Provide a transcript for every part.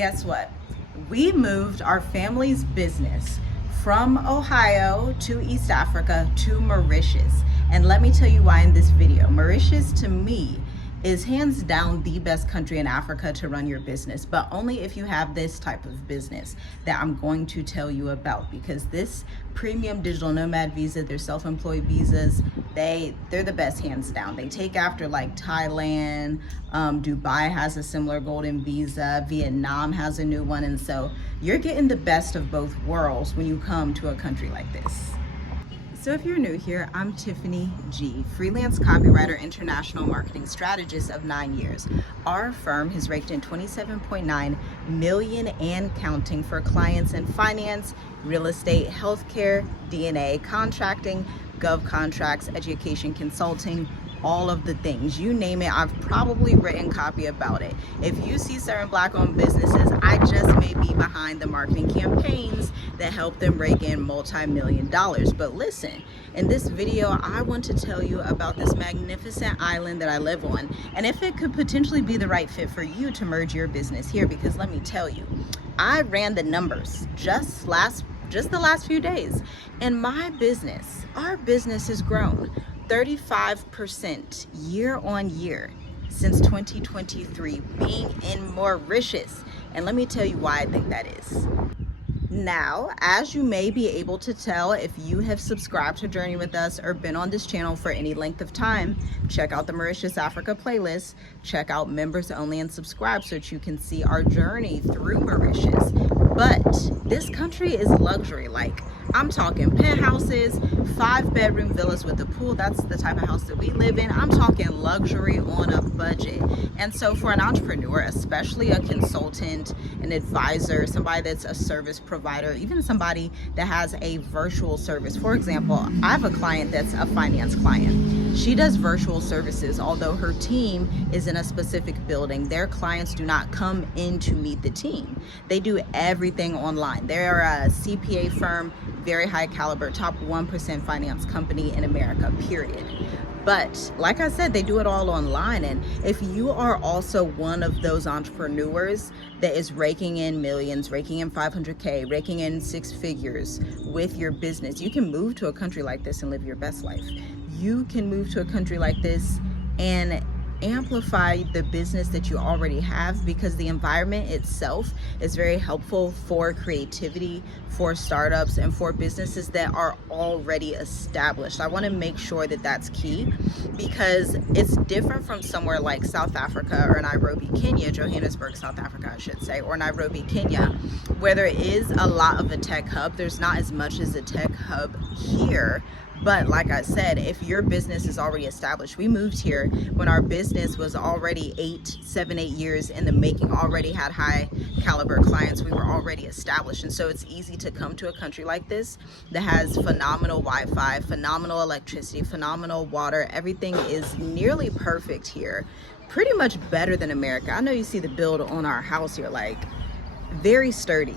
guess what? We moved our family's business from Ohio to East Africa to Mauritius. And let me tell you why in this video. Mauritius, to me, is hands down the best country in Africa to run your business, but only if you have this type of business that I'm going to tell you about, because this premium digital nomad visa, they're self-employed visas, they're the best hands down. They take after like Thailand, Dubai has a similar golden visa, Vietnam has a new one, and so you're getting the best of both worlds when you come to a country like this. So if you're new here, I'm Tiffany G, freelance copywriter, international marketing strategist of 9 years. Our firm has raked in $27.9 million and counting for clients in finance, real estate, healthcare, DNA, contracting, gov contracts, education consulting, all of the things. You name it, I've probably written copy about it. If you see certain Black-owned businesses, I just may be behind the marketing campaigns that help them rake in multi-million dollars. But listen, in this video, I want to tell you about this magnificent island that I live on, and if it could potentially be the right fit for you to merge your business here, because let me tell you, I ran the numbers just the last few days, and my business, our business has grown 35% year on year since 2023 being in Mauritius. And let me tell you why I think that is. Now, as you may be able to tell if you have subscribed to Journey with us or been on this channel for any length of time, check out the Mauritius Africa playlist, check out members only, and subscribe so that you can see our journey through Mauritius. But this country is luxury. Like, I'm talking penthouses, 5-bedroom villas with a pool. That's the type of house that we live in. I'm talking luxury on a budget. And so for an entrepreneur, especially a consultant, an advisor, somebody that's a service provider, even somebody that has a virtual service. For example, I have a client that's a finance client. She does virtual services, although her team is in a specific building. Their clients do not come in to meet the team. They do everything online. They're a CPA firm, very high caliber, top 1% finance company in America, period. But like I said, they do it all online. And if you are also one of those entrepreneurs that is raking in millions, raking in 500K, raking in 6 figures with your business, you can move to a country like this and live your best life. You can move to a country like this and amplify the business that you already have, because the environment itself is very helpful for creativity, for startups, and for businesses that are already established. I want to make sure that that's key, because it's different from somewhere like South Africa or Nairobi, Kenya, Johannesburg, South Africa, I should say, or Nairobi, Kenya, where there is a lot of a tech hub. There's not as much as a tech hub here. But like I said, if your business is already established, we moved here when our business was already 7, 8 years in the making, already had high caliber clients, we were already established. And so it's easy to come to a country like this that has phenomenal Wi-Fi, phenomenal electricity, phenomenal water. Everything is nearly perfect here, pretty much better than America. I know you see the build on our house here, like very sturdy.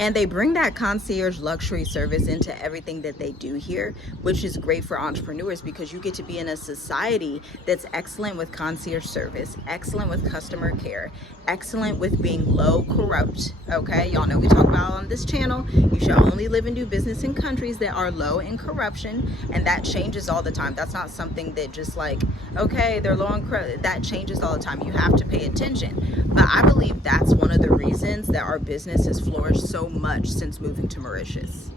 And they bring that concierge luxury service into everything that they do here, which is great for entrepreneurs, because you get to be in a society that's excellent with concierge service, excellent with customer care, excellent with being low corrupt. Okay, y'all know we talk about on this channel, you should only live and do business in countries that are low in corruption, and that changes all the time. That's not something that just like, okay, they're low in corruption. That changes all the time. You have to pay attention. But I believe that's one of the reasons that our business has flourished so much since moving to Mauritius.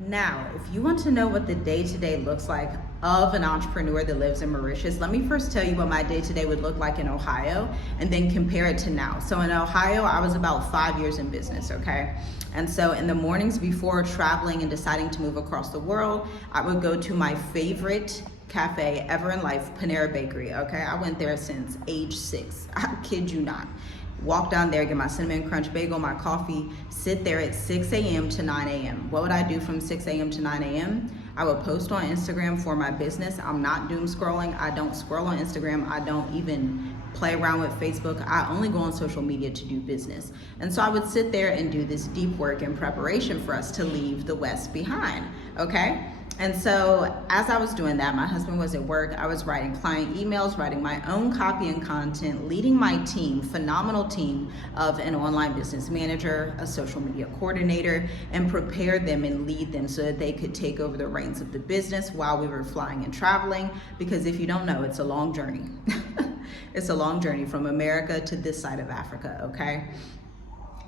Now, if you want to know what the day-to-day looks like of an entrepreneur that lives in Mauritius, let me first tell you what my day-to-day would look like in Ohio and then compare it to now. So in Ohio, I was about 5 years in business, okay? And so in the mornings before traveling and deciding to move across the world, I would go to my favorite cafe ever in life, Panera Bakery, okay? I went there since age 6, I kid you not. Walk down there, get my cinnamon crunch bagel, my coffee, sit there at 6 a.m. to 9 a.m. What would I do from 6 a.m. to 9 a.m.? I would post on Instagram for my business. I'm not doom scrolling. I don't scroll on Instagram. I don't even play around with Facebook. I only go on social media to do business. And so I would sit there and do this deep work in preparation for us to leave the West behind, okay? And so as I was doing that, my husband was at work, I was writing client emails, writing my own copy and content, leading my team, phenomenal team of an online business manager, a social media coordinator, and prepare them and lead them so that they could take over the reins of the business while we were flying and traveling. Because if you don't know, it's a long journey. It's a long journey from America to this side of Africa, okay?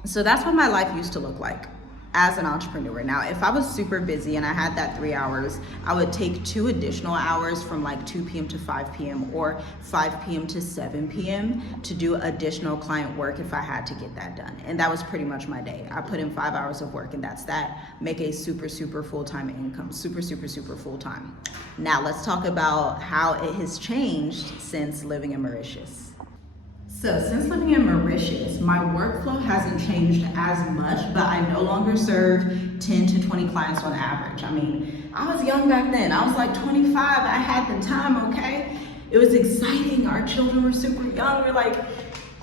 So that's what my life used to look like as an entrepreneur. Now, if I was super busy and I had that 3 hours, I would take 2 additional hours from like 2 p.m. to 5 p.m. or 5 p.m. to 7 p.m. to do additional client work if I had to get that done. And that was pretty much my day. I put in 5 hours of work and that's that. Make a super full-time income, super full-time. Now let's talk about how it has changed since living in Mauritius. So since living in Mauritius, my workflow hasn't changed as much, but I no longer serve 10 to 20 clients on average. I mean, I was young back then. I was like 25, I had the time, okay? It was exciting. Our children were super young. We're like,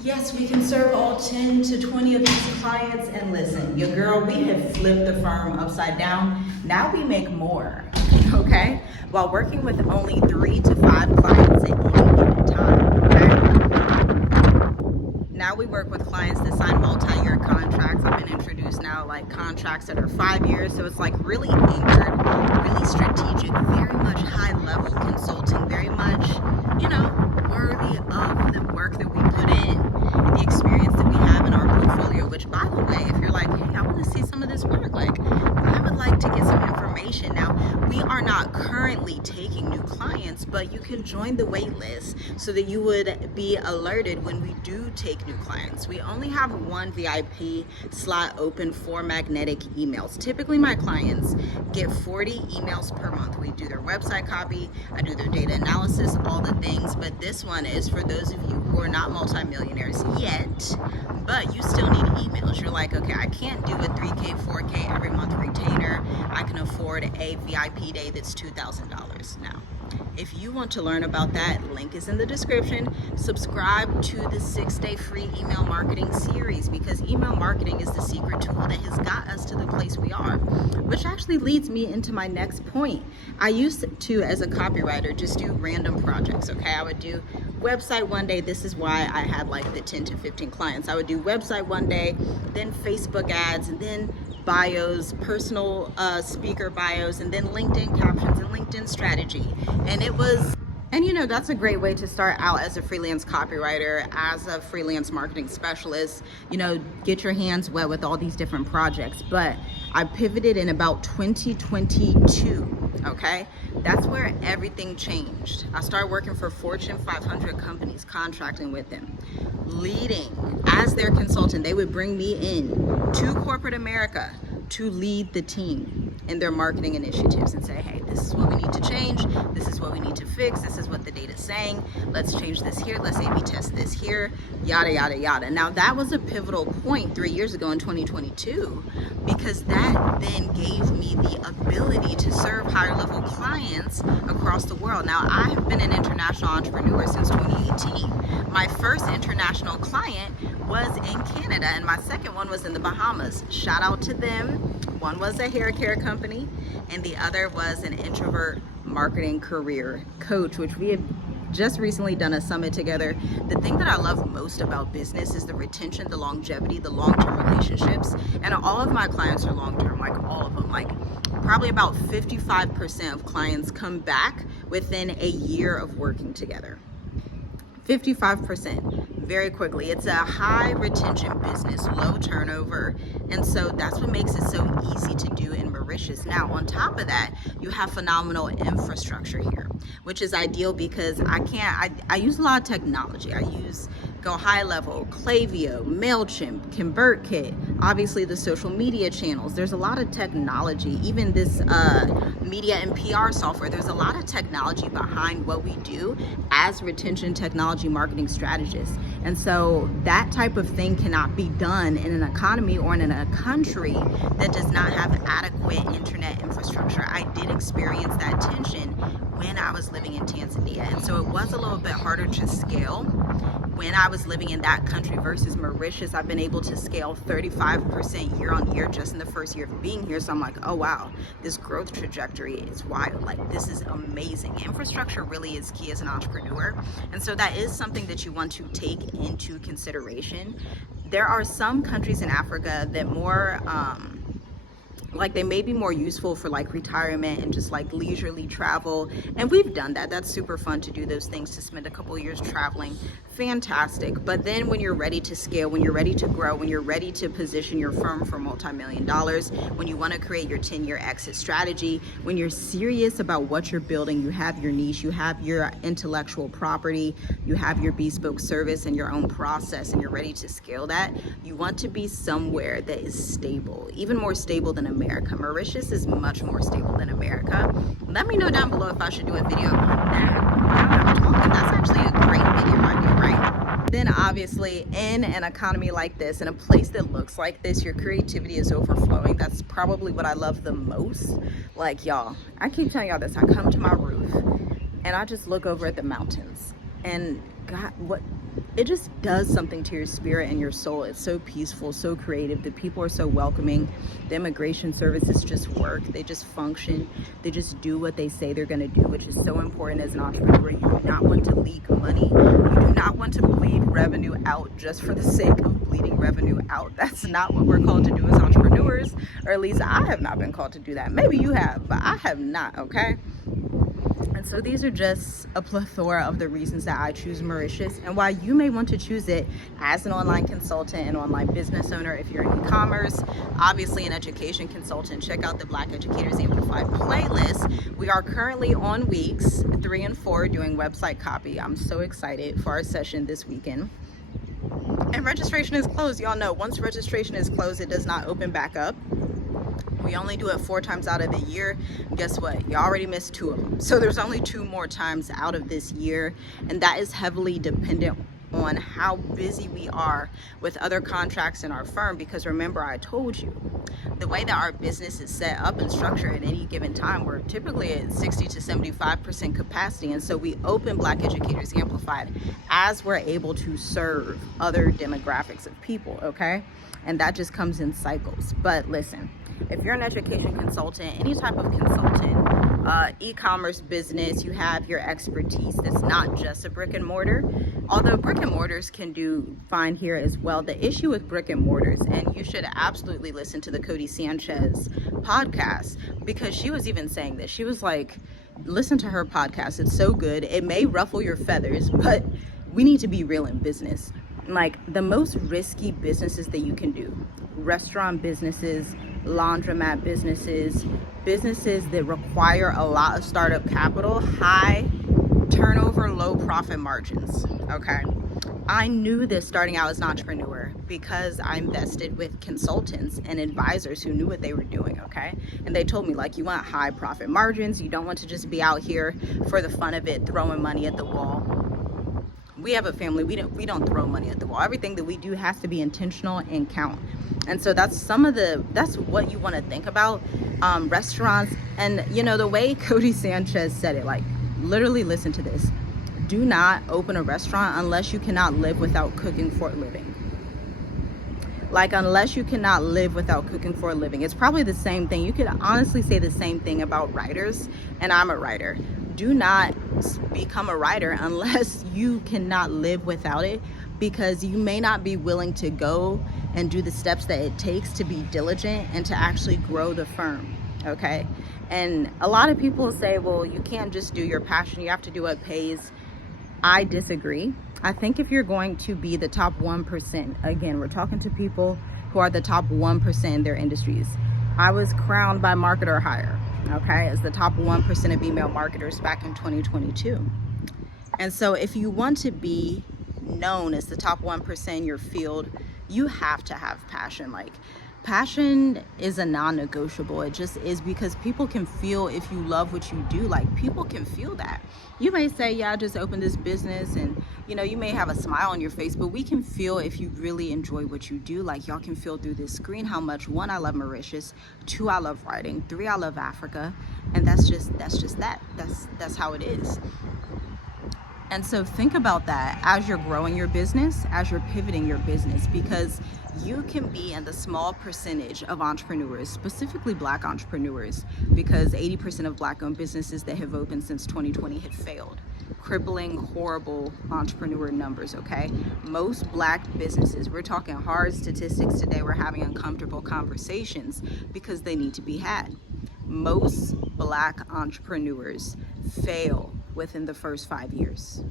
yes, we can serve all 10 to 20 of these clients. And listen, your girl, we have flipped the firm upside down. Now we make more, okay? While working with only 3 to 5 clients at any given time, okay? Now we work with clients that sign multi-year contracts. I've been introduced now like contracts that are 5 years. So it's like really anchored, really strategic, very much high level consulting, very much, you know, worthy of the work that we put in, the experience that we have in our portfolio, which by the way, if you're like, hey, I want to see some of this work, like I would like to get some information. Now, we are not currently taking new clients, but you can join the wait list so that you would be alerted when we do take new clients. We only have 1 VIP slot open for magnetic emails. Typically my clients get 40 emails per month. We do their website copy, I do their data analysis, all the things, but this one is for those of you who are not multimillionaires yet, but you still need emails. You're like, okay, I can't do a 3K, 4K every month retainer. I can afford a VIP day that's $2,000 now. If you want to learn about that, link is in the description. Subscribe to the 6-day free email marketing series, because email marketing is the secret tool that has got us to the place we are, which actually leads me into my next point. I used to, as a copywriter, just do random projects, okay? I would do website one day. This is why I had like the 10 to 15 clients. I would do website one day, then Facebook ads, and then bios, personal speaker bios, and then LinkedIn captions and LinkedIn strategy. And you know, that's a great way to start out as a freelance copywriter, as a freelance marketing specialist, you know, get your hands wet with all these different projects. But I pivoted in about 2022, okay? That's where everything changed. I started working for Fortune 500 companies, contracting with them, leading as their consultant. They would bring me in to corporate America to lead the team in their marketing initiatives and say, hey, this is what we need to change, this is what we need to fix, this is what the data is saying, let's change this here, let's A/B test this here, yada, yada, yada. Now that was a pivotal point 3 years ago in 2022, because that then gave me the ability to serve higher level clients across the world. Now I have been an international entrepreneur since 2018. My first international client was in Canada and my second one was in the Bahamas. Shout out to them. One was a hair care company and the other was an introvert marketing career coach, which we have just recently done a summit together. The thing that I love most about business is the retention, the longevity, the long-term relationships. And all of my clients are long-term, like all of them. Like probably about 55% of clients come back within a year of working together. 55%, very quickly. It's a high retention business, low turnover, and so that's what makes it so easy to do in Mauritius. Now, on top of that, you have phenomenal infrastructure here, which is ideal because I use a lot of technology. I go high level, Klaviyo, MailChimp, ConvertKit, obviously the social media channels. There's a lot of technology, even this media and PR software. There's a lot of technology behind what we do as retention technology marketing strategists. And so that type of thing cannot be done in an economy or in a country that does not have adequate internet infrastructure. I did experience that tension when I was living in Tanzania. And so it was a little bit harder to scale when I was living in that country versus Mauritius. I've been able to scale 35% year on year just in the first year of being here. So I'm like, oh wow, this growth trajectory is wild. Like, this is amazing. Infrastructure really is key as an entrepreneur. And so that is something that you want to take into consideration. There are some countries in Africa that more, like, they may be more useful for like retirement and just like leisurely travel, and we've done that. That's super fun to do those things, to spend a couple of years traveling. Fantastic. But then when you're ready to scale, when you're ready to grow, when you're ready to position your firm for multi-million dollars, when you want to create your 10-year exit strategy, when you're serious about what you're building, you have your niche, you have your intellectual property, you have your bespoke service and your own process, and you're ready to scale that, you want to be somewhere that is stable, even more stable than America. Mauritius is much more stable than America. Let me know down below if I should do a video on that. That's actually a great video idea, right? Then obviously in an economy like this, in a place that looks like this, your creativity is overflowing. That's probably what I love the most. Like, y'all, I keep telling y'all this. I come to my roof and I just look over at the mountains, and God, what it just does something to your spirit and your soul. It's so peaceful, so creative. The people are so welcoming. The immigration services just work. They just function. They just do what they say they're going to do, which is so important as an entrepreneur. You do not want to leak money. You do not want to bleed revenue out just for the sake of bleeding revenue out. That's not what we're called to do as entrepreneurs, or at least I have not been called to do that. Maybe you have, but I have not, okay? And so these are just a plethora of the reasons that I choose Mauritius, and why you may want to choose it as an online consultant, an online business owner. If you're in e-commerce, obviously an education consultant, check out the Black Educators Amplified playlist. We are currently on weeks 3 and 4 doing website copy. I'm so excited for our session this weekend. And registration is closed. Y'all know once registration is closed, it does not open back up. We only do it 4 times out of the year. Guess what? You already missed 2 of them. So there's only 2 more times out of this year. And that is heavily dependent on how busy we are with other contracts in our firm. Because remember, I told you, the way that our business is set up and structured at any given time, we're typically at 60 to 75% capacity. And so we open Black Educators Amplified as we're able to serve other demographics of people, okay? And that just comes in cycles. But listen, if you're an education consultant, any type of consultant, e-commerce business, you have your expertise that's not just a brick and mortar, although brick and mortars can do fine here as well. The issue with brick and mortars, and you should absolutely listen to the Cody Sanchez podcast, because she was even saying this. She was like, listen to her podcast. It's so good. It may ruffle your feathers, but we need to be real in business. Like, the most risky businesses that you can do, restaurant businesses, laundromat businesses, businesses that require a lot of startup capital, high turnover, low profit margins, okay? I knew this starting out as an entrepreneur because I invested with consultants and advisors who knew what they were doing, okay? And they told me, like, you want high profit margins. You don't want to just be out here for the fun of it, throwing money at the wall. We have a family. We don't throw money at the wall. Everything that we do has to be intentional and count. And so that's what you want to think about. Restaurants, and you know, the way Cody Sanchez said it, like, literally listen to this. Do not open a restaurant unless you cannot live without cooking for a living. Like, unless you cannot live without cooking for a living. It's probably the same thing. You could honestly say the same thing about writers, and I'm a writer. Do not become a writer unless you cannot live without it, because you may not be willing to go and do the steps that it takes to be diligent and to actually grow the firm, okay? And a lot of people say, well, you can't just do your passion, you have to do what pays. I disagree. I think if you're going to be the top 1%, again, we're talking to people who are the top 1% in their industries. I was crowned by Marketer Hire, okay, as the top 1% of email marketers back in 2022. And so if you want to be known as the top 1% in your field, you have to have passion. Like, passion is a non-negotiable. It just is, because people can feel if you love what you do. Like, people can feel that. You may say, yeah, I just opened this business and you know, you may have a smile on your face, but we can feel if you really enjoy what you do. Like, y'all can feel through this screen how much, one, I love Mauritius, two, I love writing, three, I love Africa, and that's how it is. And so think about that as you're growing your business, as you're pivoting your business, because you can be in the small percentage of entrepreneurs, specifically Black entrepreneurs, because 80% of Black-owned businesses that have opened since 2020 have failed. Crippling, horrible entrepreneur numbers, okay? Most Black businesses, we're talking hard statistics today, we're having uncomfortable conversations because they need to be had. Most Black entrepreneurs fail within the first 5 years.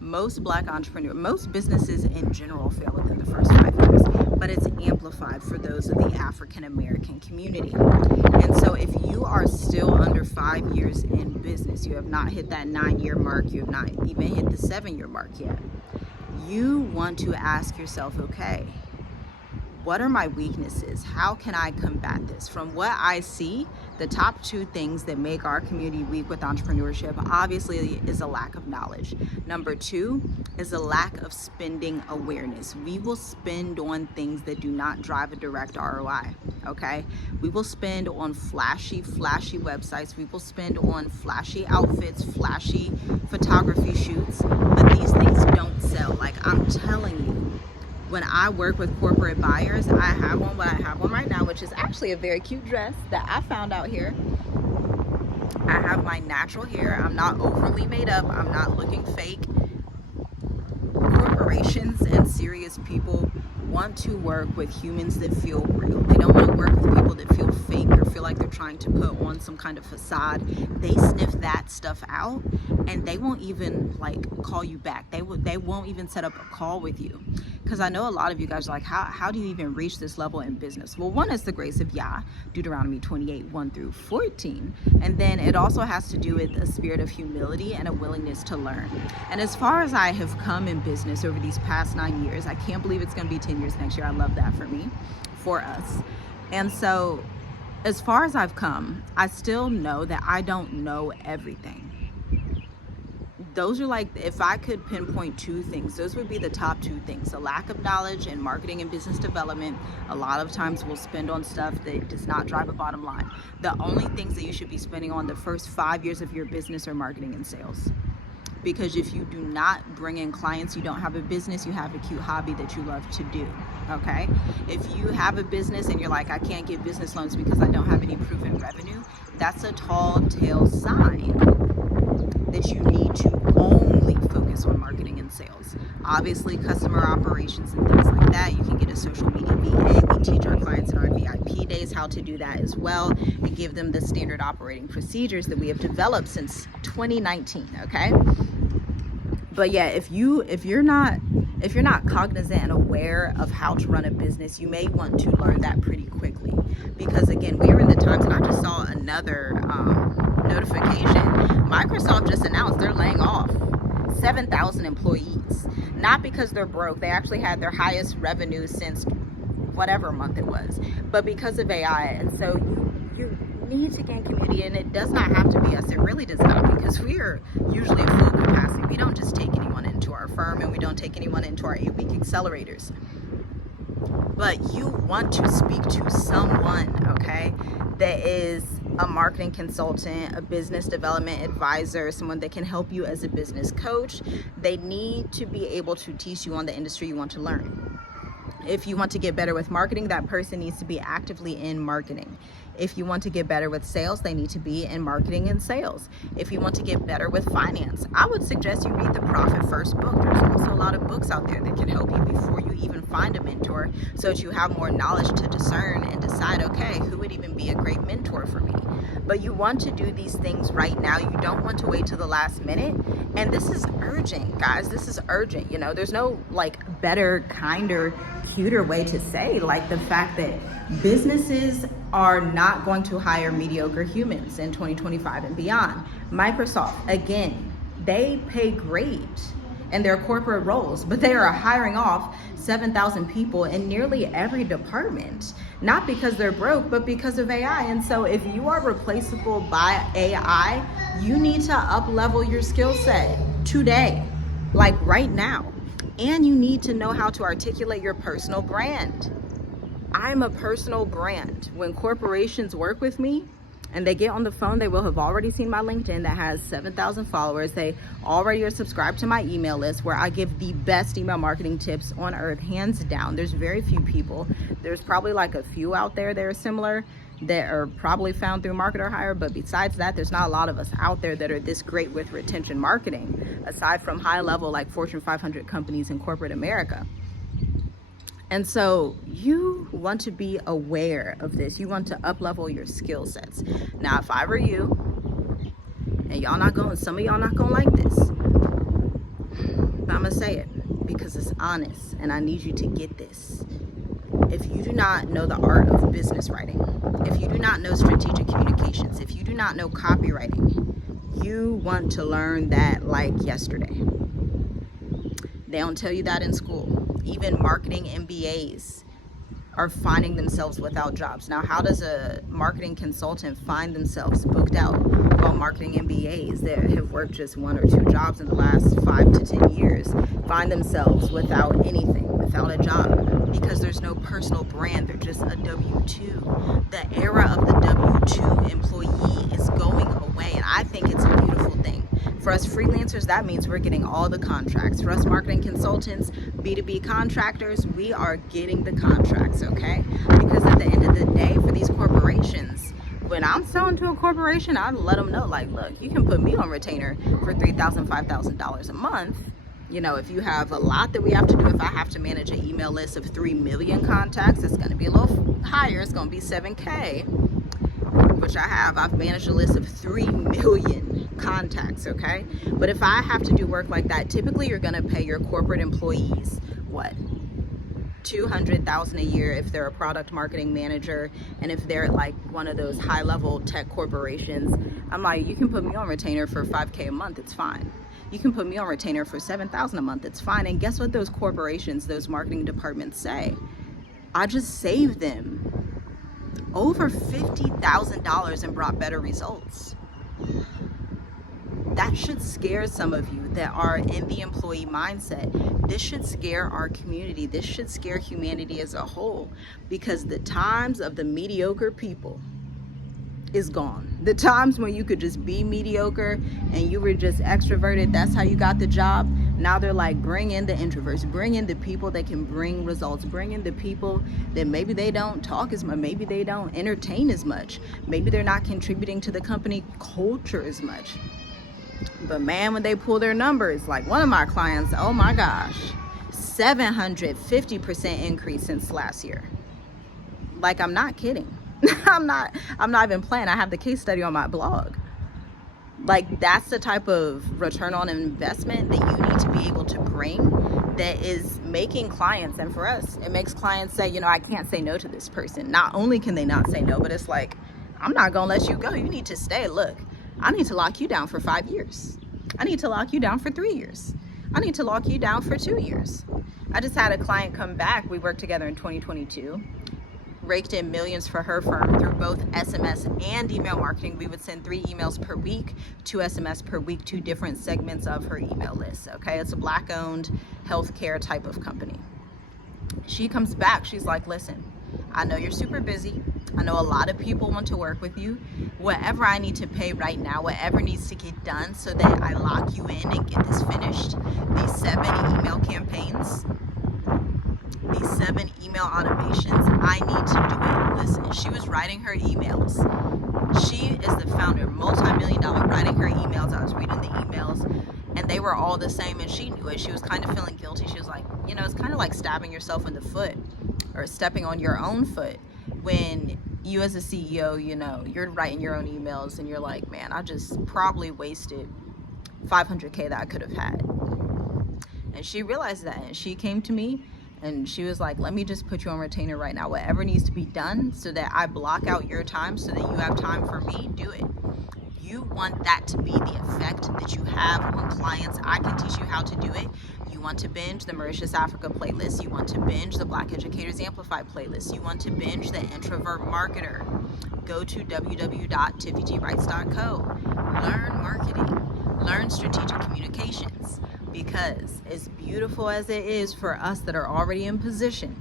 Most Black entrepreneurs, most businesses in general fail within the first 5 years, but it's amplified for those of the African American community. And so if you are still under 5 years in business, you have not hit that 9-year mark, you have not even hit the 7-year mark yet, you want to ask yourself, okay, what are my weaknesses? How can I combat this? From what I see, the top 2 things that make our community weak with entrepreneurship obviously is a lack of knowledge. Number 2 is a lack of spending awareness. We will spend on things that do not drive a direct ROI, okay? We will spend on flashy websites. We will spend on flashy outfits, flashy photography shoots, but these things don't sell. Like, I'm telling you, when I work with corporate buyers, I have one right now, which is actually a very cute dress that I found out here. I have my natural hair. I'm not overly made up. I'm not looking fake. Corporations and serious people want to work with humans that feel real. They don't want to work with people that feel fake or feel like they're trying to put on some kind of facade. They sniff that stuff out and they won't even like call you back. They won't even set up a call with you. Because I know a lot of you guys are like, how do you even reach this level in business? Well, one is the grace of Yah, Deuteronomy 28:1-14. And then it also has to do with a spirit of humility and a willingness to learn. And as far as I have come in business over these past 9 years, I can't believe it's going to be 10 years next year. I love that for us. And so as far as I've come, I still know that I don't know everything. Those are like, if I could pinpoint 2 things, those would be the top 2 things. A lack of knowledge in marketing and business development. A lot of times we'll spend on stuff that does not drive a bottom line. The only things that you should be spending on the first 5 years of your business are marketing and sales. Because if you do not bring in clients, you don't have a business, you have a cute hobby that you love to do, okay? If you have a business and you're like, I can't get business loans because I don't have any proven revenue, that's a tall tale sign that you need to only focus on marketing and sales. Obviously, customer operations and things like that, you can get a social media VA. We teach our clients in our VIP days how to do that as well and give them the standard operating procedures that we have developed since 2019, okay? But yeah, if you're not cognizant and aware of how to run a business, you may want to learn that pretty quickly. Because again, we are in the times, and I just saw another notification. Microsoft just announced they're laying off 7,000 employees. Not because they're broke. They actually had their highest revenue since whatever month it was, but because of AI. And so you need to gain community, and it does not have to be us. It really does not, because we are usually at full capacity. We don't just take anyone into our firm, and we don't take anyone into our 8-week accelerators. But you want to speak to someone, okay, that is a marketing consultant, a business development advisor, someone that can help you as a business coach. They need to be able to teach you on the industry you want to learn. If you want to get better with marketing, that person needs to be actively in marketing. If you want to get better with sales, they need to be in marketing and sales. If you want to get better with finance, I would suggest you read the Profit First book. There's also a lot of books out there that can help you before you even find a mentor, so that you have more knowledge to discern and decide, okay, who would even be a great mentor for me? But you want to do these things right now. You don't want to wait till the last minute. And this is urgent, guys. This is urgent. You know, there's no like better, kinder, cuter way to say like the fact that businesses are not going to hire mediocre humans in 2025 and beyond. Microsoft, again, they pay great in their corporate roles, but they are hiring off 7,000 people in nearly every department, not because they're broke, but because of AI. And so if you are replaceable by AI, you need to up level your skill set today. like right now. And you need to know how to articulate your personal brand. I'm a personal brand. When corporations work with me and they get on the phone, they will have already seen my LinkedIn that has 7,000 followers. They already are subscribed to my email list where I give the best email marketing tips on earth, hands down. There's very few people. There's probably like a few out there that are similar that are probably found through Marketer Hire, but besides that, there's not a lot of us out there that are this great with retention marketing, aside from high level like Fortune 500 companies in corporate America. And so you want to be aware of this. You want to up-level your skill sets. Now, if I were you, and some of y'all not gonna like this, but I'm gonna say it because it's honest and I need you to get this. If you do not know the art of business writing, if you do not know strategic communications, if you do not know copywriting, you want to learn that like yesterday. They don't tell you that in school. Even marketing MBAs are finding themselves without jobs. Now, how does a marketing consultant find themselves booked out? Well, marketing MBAs that have worked just 1 or 2 jobs in the last 5 to 10 years find themselves without anything, without a job, because there's no personal brand. They're just a W-2. The era of the W-2 employee is going away, and I think it's a beautiful thing. For us freelancers, that means we're getting all the contracts. For us marketing consultants, B2B contractors, we are getting the contracts, okay? Because at the end of the day, for these corporations, when I'm selling to a corporation, I let them know, like, look, you can put me on retainer for $3,000, $5,000 a month. You know, if you have a lot that we have to do, if I have to manage an email list of 3 million contacts, it's going to be a little higher. It's going to be 7K, which I've managed a list of 3 million contacts, okay? But if I have to do work like that, typically you're going to pay your corporate employees, what? $200,000 a year if they're a product marketing manager, and if they're like one of those high-level tech corporations, I'm like, you can put me on retainer for 5K a month, it's fine. You can put me on retainer for $7,000 a month, it's fine. And guess what those corporations, those marketing departments say? I just saved them over $50,000 and brought better results. That should scare some of you that are in the employee mindset. This should scare our community. This should scare humanity as a whole, because the times of the mediocre people is gone. The times when you could just be mediocre and you were just extroverted, that's how you got the job. Now they're like, bring in the introverts, bring in the people that can bring results, bring in the people that maybe they don't talk as much, maybe they don't entertain as much, maybe they're not contributing to the company culture as much. But man, when they pull their numbers, like one of my clients, oh my gosh, 750% increase since last year. Like, I'm not kidding. I'm not even playing. I have the case study on my blog. Like, that's the type of return on investment that you need to be able to bring, that is making clients, and for us, it makes clients say, you know, I can't say no to this person. Not only can they not say no, but it's like, I'm not gonna let you go. You need to stay. Look, I need to lock you down for 5 years. I need to lock you down for 3 years. I need to lock you down for 2 years. I just had a client come back. We worked together in 2022. Raked in millions for her firm through both SMS and email marketing. We would send 3 emails per week, 2 SMS per week to different segments of her email list. Okay, it's a Black-owned healthcare type of company. She comes back, she's like, listen, I know you're super busy. I know a lot of people want to work with you. Whatever I need to pay right now, whatever needs to get done so that I lock you in and get this finished, these 7 email campaigns, these 7 email automations, I need to do it. Listen, she was writing her emails. She is the founder, multi-million-dollar, writing her emails. I was reading the emails, and they were all the same, and she knew it. She was kind of feeling guilty. She was like, you know, it's kind of like stabbing yourself in the foot or stepping on your own foot when you as a CEO, you know, you're writing your own emails and you're like, man, I just probably wasted $500K that I could have had. And she realized that, and she came to me and she was like, let me just put you on retainer right now. Whatever needs to be done so that I block out your time so that you have time for me, do it. You want that to be the effect that you have on clients. I can teach you how to do it. You want to binge the Mauritius Africa playlist. You want to binge the Black Educators Amplified playlist. You want to binge the Introvert Marketer. Go to www.tiffygwrites.co. Learn marketing. Learn strategic communications. because as beautiful as it is for us that are already in position,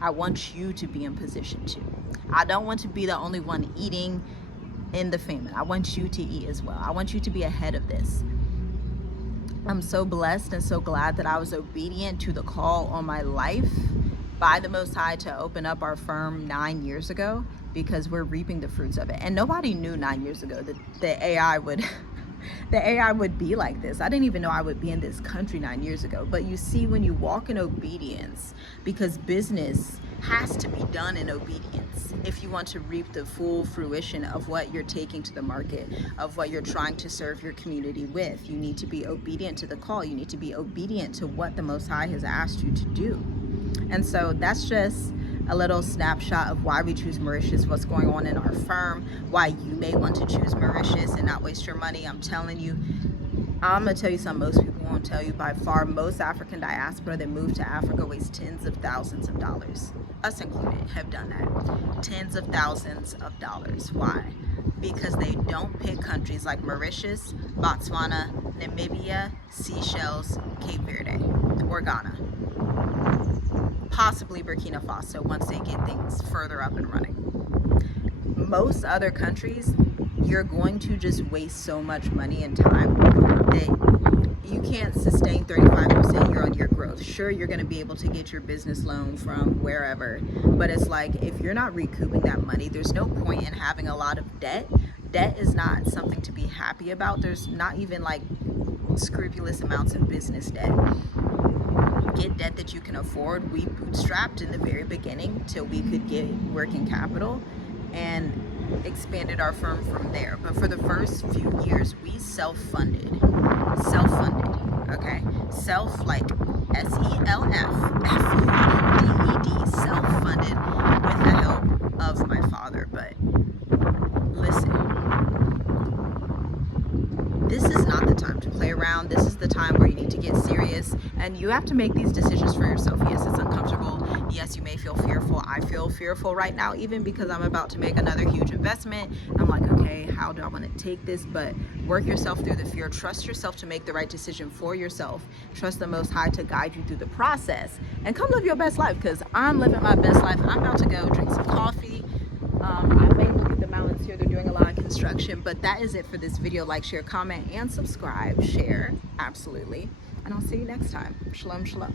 I want you to be in position too. I don't want to be the only one eating in the famine. I want you to eat as well. I want you to be ahead of this. I'm so blessed and so glad that I was obedient to the call on my life by the Most High to open up our firm 9 years ago, because we're reaping the fruits of it. And nobody knew 9 years ago that the AI would the AI would be like this. I didn't even know I would be in this country 9 years ago. But you see, when you walk in obedience, because business has to be done in obedience if you want to reap the full fruition of what you're taking to the market, of what you're trying to serve your community with. You need to be obedient to the call. You need to be obedient to what the Most High has asked you to do. And so that's just a little snapshot of why we choose Mauritius, what's going on in our firm, why you may want to choose Mauritius and not waste your money. I'm telling you, I'm going to tell you something most people won't tell you. By far, most African diaspora that move to Africa waste tens of thousands of dollars. Us included have done that. Tens of thousands of dollars. Why? Because they don't pick countries like Mauritius, Botswana, Namibia, Seychelles, Cape Verde, or Ghana. Possibly Burkina Faso once they get things further up and running. Most other countries, you're going to just waste so much money and time that you can't sustain 35% year-on-year growth. Sure, you're going to be able to get your business loan from wherever, but it's like, if you're not recouping that money, there's no point in having a lot of debt. Debt is not something to be happy about. There's not even like scrupulous amounts of business debt. Get debt that you can afford. We bootstrapped in the very beginning till we could get working capital, and expanded our firm from there. But for the first few years, we self-funded, okay? Self, like SELF-FUNDED, self-funded with the help of my father. But listen, this is not the time to play around. This is the time where you need to get serious, and you have to make these decisions for yourself. Yes, it's uncomfortable. Yes, you may feel fearful. I feel fearful right now, even because I'm about to make another huge investment. I'm like, okay, how do I want to take this? But work yourself through the fear. Trust yourself to make the right decision for yourself. Trust the Most High to guide you through the process, and come live your best life, because I'm living my best life. I'm about to go drink some coffee. I may look at the mountains here. They're doing a lot of construction. But that is it for this video. Like, share, comment, and subscribe. Share, absolutely. And I'll see you next time. Shalom, shalom.